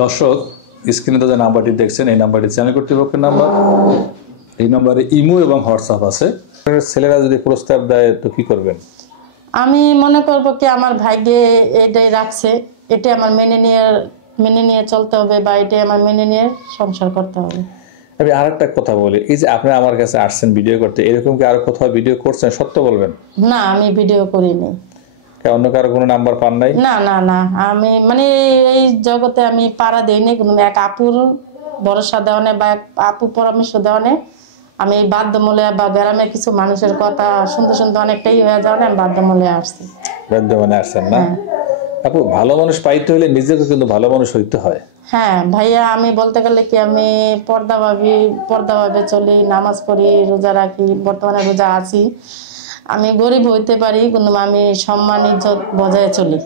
দর্শক স্ক্রিনে যে নাম্বারটি দেখছেন এই নাম্বারটি চ্যানেল কর্তৃপক্ষের নাম্বার। এই নম্বরে ইমো এবং হোয়াটসঅ্যাপ আছে। ছেলেরা যদি প্রস্তাব দেয় তো কি করবেন? আমি মনে করব কি আমার ভাগ্যে এটাই রাখছে, এটা আমার মেনে নিয়ে চলতে হবে, বা এটা আমার মেনে নিয়ে সংসার করতে হবে। আমি আরেকটা কথা বলি, এই যে আপনি আমার কাছে আসছেন ভিডিও করতে, এরকম কি আরো কোথাও ভিডিও করছেন? সত্য বলবেন। না, আমি ভিডিও করিনি। অন্য কারো কোনো নাম্বার পান নাই? না না না, আমি মানে এই জগতে আমি পাড়া দেইনি কোনো এক আপুর ভরসা দেওয়া নেই বা এক আপু পরামর্শ দেওয়া নেই। আমি বাধ্যমূলে বা গ্রামের কিছু মানুষের কথা শুনতে শুনতে অনেকটাই হয়ে যাওয়া নেই, আমি বাধ্যমূলে আসছি। বাধ্যমানে আসছেন না? আপু, ভালো মানুষ পাইতে হলে নিজেকে কিন্তু ভালো মানুষ হইতে হয়। হ্যাঁ ভাইয়া, আমি বলতে গেলে কি আমি পর্দাভাবে চলি, নামাজ পড়ি, রোজা রাখি, বর্তমানে রোজা আছি। আমি গরিব হইতে পারি কিন্তু আমি সম্মান ইজ্জত বজায় চলি।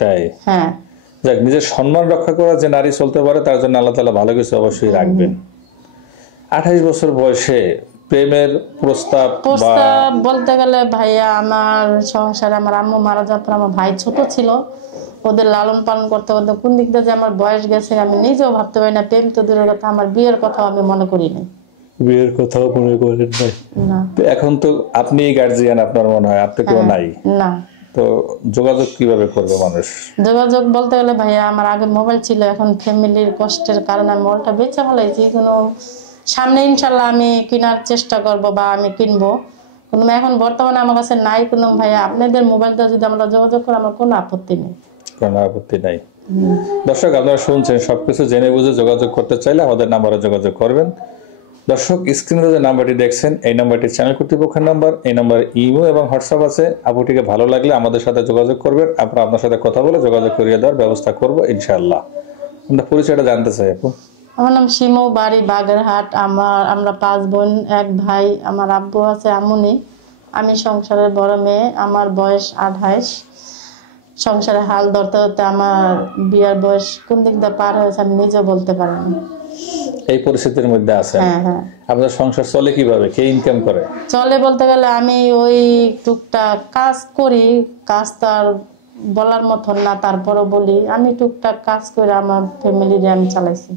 তাই? হ্যাঁ। যাক, নিজের সম্মান রক্ষা করা যে নারী চলতে পারে তার জন্য আল্লাহ তাআলা ভালো কিছু অবশ্যই রাখবেন। 28 বছর বয়সে প্রেমের প্রস্তাব বলতে গেলে ভাইয়া, আমার সংসারে আমার আম্মু মারা যাওয়ার পর আমার ভাই ছোট ছিল, ওদের লালন পালন করতে করতে কোন দিক দিয়ে যে আমার বয়স গেছে আমি নিজেও ভাবতে পারি না। প্রেম তো দূরের কথা, আমার বিয়ের কথাও আমি মনে করি না। বিয়ের কথাও মনে করেন নাই? না। এখন তো আপনি গার্জিয়ান, আপনার মনে হয়, আপনি কেউ নাই না। তো যোগাযোগ কিভাবে করবে মানুষ? যোগাযোগ বলতে গেলে ভাইয়া, আমার আগে মোবাইল ছিল, এখন ফ্যামিলির কষ্টের কারণে আমি মোবাইলটা বেচে ফেলাইছি। কোনো সামনে ইনশাল্লাহ আমি কেনার চেষ্টা করব বা আমি কিনবো, কিন্তু এখন বর্তমানে আমার কাছে নাই কোনো। ভাইয়া, আপনাদের মোবাইলটা যদি আমরা যোগাযোগ করি আমার কোনো আপত্তি নেই। কোনো আপত্তি নাই। দর্শক, আপনারা শুনছেন, সবকিছু জেনে বুঝে যোগাযোগ করতে চাইলে আমাদের নাম্বারে যোগাযোগ করবেন। দর্শক, স্ক্রিনে যে নাম্বারটি দেখছেন এই নাম্বারটি চ্যানেল কর্তৃপক্ষের নাম্বার। এই নাম্বারে ইমো এবং হোয়াটসঅ্যাপ আছে। আপুটিকে ভালো লাগলে আমাদের সাথে যোগাযোগ করবেন, আমরা আপনার সাথে কথা বলে যোগাযোগ করিয়ে দেওয়ার ব্যবস্থা করব ইনশাআল্লাহ। আমরা পরিচয়টা জানতে চাই আপু। আমার নাম শিমু, বাড়ি বাগেরহাট। আমরা 5 বোন, 1 ভাই। আমার আব্বু আছে, আম্মু নেই। আমি সংসারের বড় মেয়ে, আমার বয়স 28। সংসারে হাল ধরতে ধরতে আমার বিয়ের বয়স কোন দিক দিয়ে পার হয়েছে আমি নিজেও বলতে পারি না। এই পরিস্থিতির মধ্যে আছেন। হ্যাঁ। আপনার সংসার চলে কিভাবে? কে ইনকাম করে? চলে বলতে গেলে আমি ওই টুকটাক কাজ করি। কাজ তো আর বলার মতন না, তারপরও বলি আমি টুকটাক কাজ করে আমার ফ্যামিলিরে আমি চালাইছি।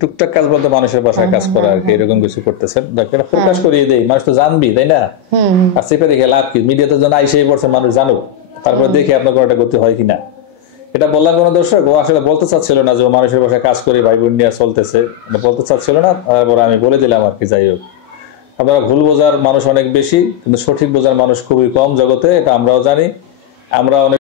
টুকটাক কাজ বলতে মানুষের বাসায় কাজ করা আর কি, এরকম কিছু করতেছেন? এটা প্রকাশ করিয়ে দেই, মানুষ তো জানবি, তাই না? আর সেটা দেখে লাভ কি? মিডিয়াতে যেন আইসেই পড়ছে, মানুষ জানুক, তারপরে দেখি আপনার কোনটা গতি হয় কিনা। এটা বললাম কোন দর্শক, ও আসলে বলতে চাচ্ছিল না যে ও মানুষের বাসায় কাজ করে ভাই বোন নিয়ে চলতেছে, বলতে চাচ্ছিল না। তারপরে আমি বলে দিলাম আর কি। যাই হোক, আপনারা ভুল বোঝার মানুষ অনেক বেশি, কিন্তু সঠিক বোঝার মানুষ খুবই কম জগতে, এটা আমরাও জানি। আমরা অনেক